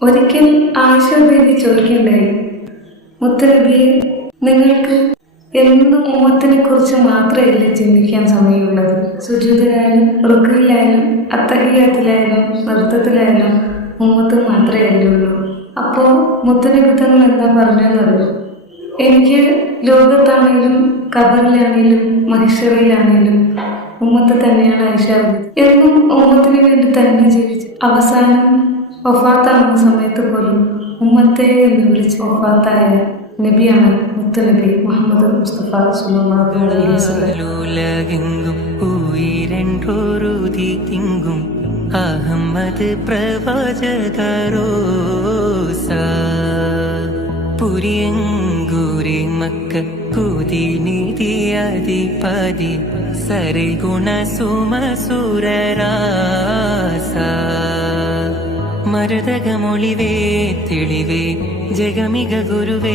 ഒരിക്കൽ ആയിഷ ബീവി ചോദിക്കണ്ടായി, മുത്തനബിയെ, നിങ്ങൾക്ക് എന്നും ഉമ്മത്തിനെ കുറിച്ച് മാത്രമല്ല ചിന്തിക്കാൻ സമയമുള്ളത്. സുജൂദിലായാലും റുക്കുയിലായാലും അത്തഹിയാത്തിലായാലും നൃത്തത്തിലായാലും ഉമ്മത്ത് മാത്രമേ ഉള്ളൂ. അപ്പോൾ മുത്തനബി തങ്ങൾ എന്താ പറഞ്ഞതെന്നറിയോ? എനിക്ക് ലോകത്താണെങ്കിലും ഖബറിലാണെങ്കിലും മഹിഷറിലാണെങ്കിലും ഉമ്മത്ത് തന്നെയാണ് ആയിഷ ബീവി. എന്നും ഉമ്മത്തിന് വേണ്ടി തന്നെ ജീവിച്ച് അവസാനം വഫാത്താകുന്ന സമയത്ത് പോലും ഉമ്മത്തെ എന്ന് വിളിച്ച് വഫാത്തായ നബിയാണ് മുത്തുനബി മുഹമ്മദ് മുസ്തഫ സ്വല്ലല്ലാഹു അലൈഹി വസല്ലം. അഹമ്മദ് പ്രവാചകരോസ പുരിയങ്കൂരി മക്ക കൂതി നിധിയധിപതി സരിഗുണ സുമസുരരാസ മരതകമൊളിവേ തെളിവേ ജഗമിക ഗുരുവേ.